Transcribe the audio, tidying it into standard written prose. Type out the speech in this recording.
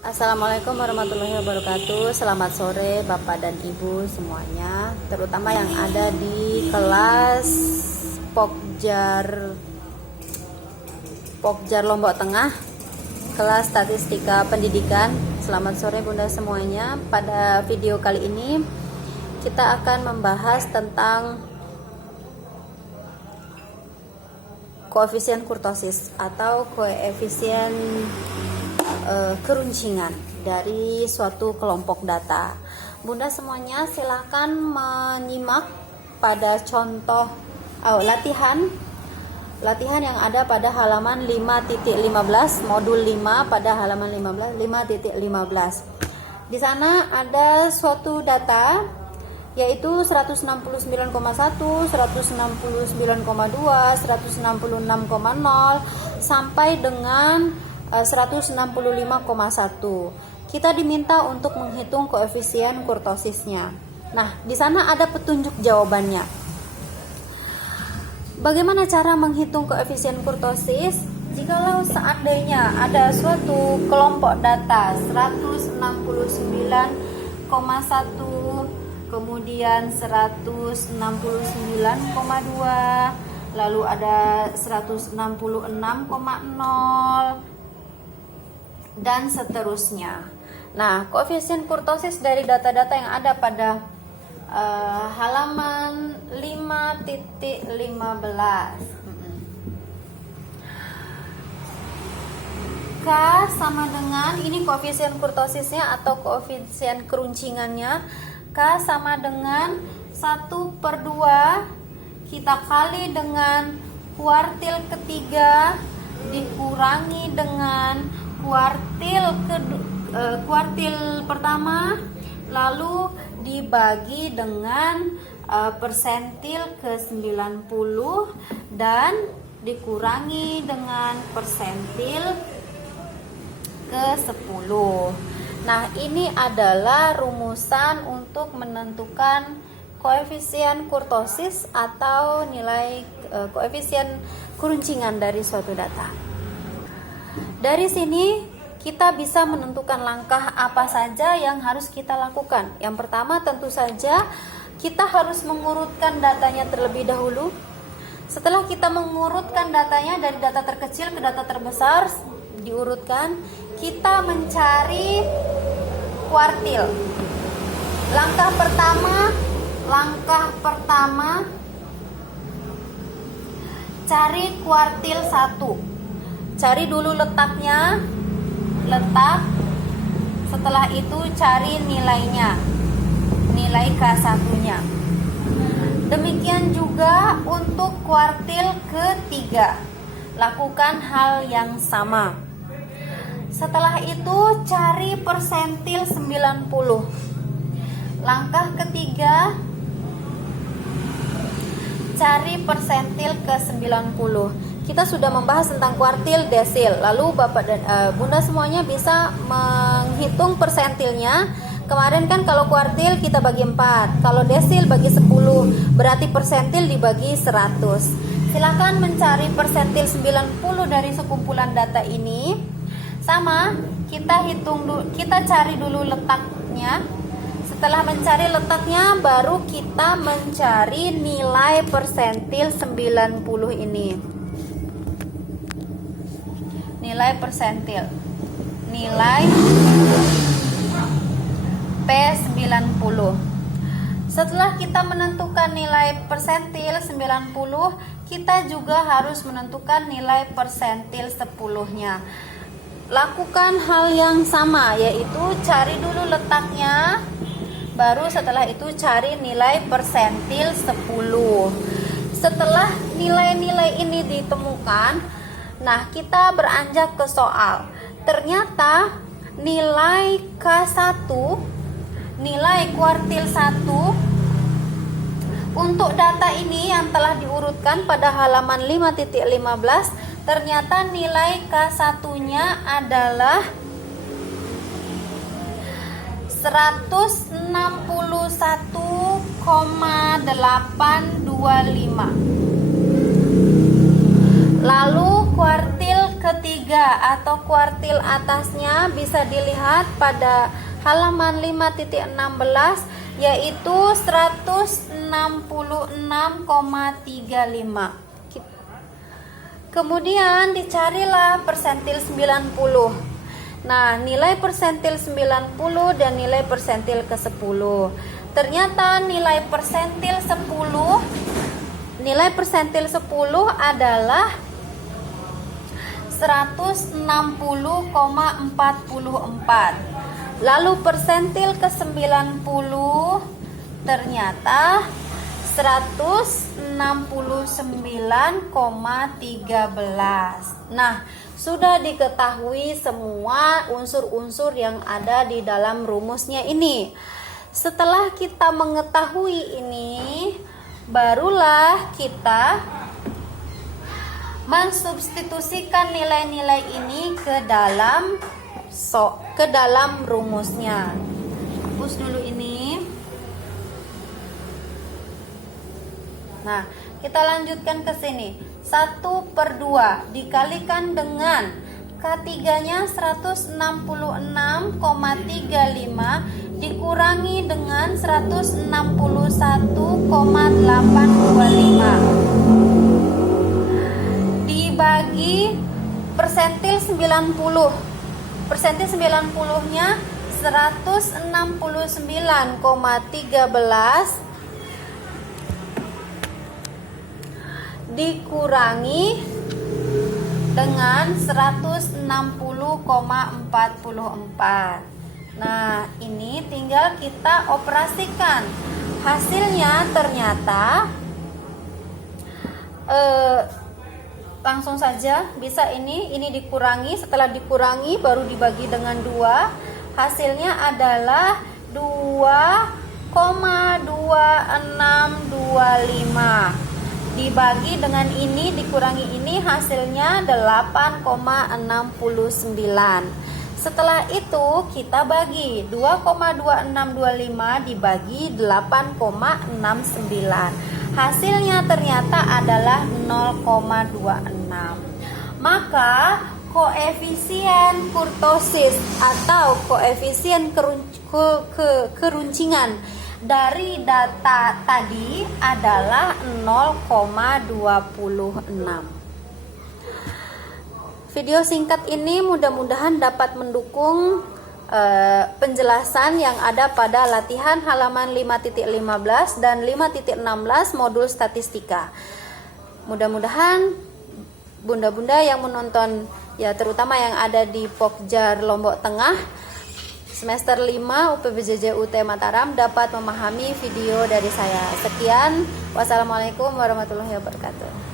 Assalamualaikum warahmatullahi wabarakatuh. Selamat sore Bapak dan Ibu semuanya, terutama yang ada di kelas Pokjar Lombok Tengah, kelas Statistika Pendidikan. Selamat sore Bunda semuanya. Pada video kali ini kita akan membahas tentang koefisien kurtosis atau koefisien keruncingan dari suatu kelompok data. Bunda semuanya silahkan menyimak pada contoh latihan yang ada pada halaman 5.15 modul 5 pada halaman 5.15. Di sana ada suatu data yaitu 169,1, 169,2, 166,0 sampai dengan 165,1. Kita diminta untuk menghitung koefisien kurtosisnya. Nah, di sana ada petunjuk jawabannya. Bagaimana cara menghitung koefisien kurtosis? Jikalau seandainya ada suatu kelompok data 169,1, kemudian 169,2, lalu ada 166,0 dan seterusnya. Nah, koefisien kurtosis dari data-data yang ada pada halaman 5.15. K sama dengan, ini koefisien kurtosisnya atau koefisien keruncingannya. K sama dengan 1/2 kita kali dengan kuartil ketiga dikurangi dengan kuartil pertama, lalu dibagi dengan persentil ke 90 dan dikurangi dengan persentil ke 10. Nah, ini adalah rumusan untuk menentukan koefisien kurtosis atau nilai koefisien keruncingan dari suatu data. Dari sini kita bisa menentukan langkah apa saja yang harus kita lakukan. Yang pertama tentu saja kita harus mengurutkan datanya terlebih dahulu. Setelah kita mengurutkan datanya dari data terkecil ke data terbesar, diurutkan, kita mencari kuartil. Langkah pertama cari kuartil 1. Cari dulu letak, setelah itu cari nilainya, nilai K1-nya. Demikian juga untuk kuartil ketiga, lakukan hal yang sama. Setelah itu cari persentil 90. Langkah ketiga, cari persentil ke 90. Kita sudah membahas tentang kuartil, desil. Lalu Bapak dan Bunda semuanya bisa menghitung persentilnya. Kemarin kan kalau kuartil kita bagi 4, kalau desil bagi 10, berarti persentil dibagi 100. Silakan mencari persentil 90 dari sekumpulan data ini. Sama, kita cari dulu letaknya. Setelah mencari letaknya, baru kita mencari nilai persentil 90 ini. Nilai persentil, nilai P90. Setelah kita menentukan nilai persentil 90, kita juga harus menentukan nilai persentil 10-nya. Lakukan hal yang sama, yaitu cari dulu letaknya, baru setelah itu cari nilai persentil 10. Setelah nilai-nilai ini ditemukan, nah, kita beranjak ke soal. Ternyata nilai K1, nilai kuartil 1 untuk data ini yang telah diurutkan pada halaman 5.15, ternyata nilai K1-nya adalah 161,825. Lalu kuartil ke ketiga atau kuartil atasnya bisa dilihat pada halaman 5.16, yaitu 166,35. Kemudian dicarilah persentil 90. Nah, nilai persentil 90 dan nilai persentil ke-10. Ternyata nilai persentil 10 adalah 160,44. Lalu persentil ke-90 ternyata 169,13. Nah, sudah diketahui semua unsur-unsur yang ada di dalam rumusnya ini. Setelah kita mengetahui ini, barulah kita mensubstitusikan nilai-nilai ini ke dalam rumusnya. Hapus dulu ini. Nah, kita lanjutkan ke sini. 1/2 dikalikan dengan K3-nya 166,35 dikurangi dengan 161,825 dibagi persentil 90. Persentil 90-nya 169,13 dikurangi dengan 160,44. Nah, ini tinggal kita operasikan. Hasilnya ternyata langsung saja bisa ini dikurangi, setelah dikurangi baru dibagi dengan 2. Hasilnya adalah 2,2625 dibagi dengan ini dikurangi ini, hasilnya 8,69. Setelah itu kita bagi 2,2625 dibagi 8,69. Hasilnya ternyata adalah 0,26. Maka koefisien kurtosis atau koefisien keruncingan dari data tadi adalah 0,26. Video singkat ini mudah-mudahan dapat mendukung penjelasan yang ada pada latihan halaman 5.15 dan 5.16 modul statistika. Mudah-mudahan bunda-bunda yang menonton, ya terutama yang ada di Pokjar Lombok Tengah semester 5 UPBJJ UT Mataram, dapat memahami video dari saya. Sekian, wassalamualaikum warahmatullahi wabarakatuh.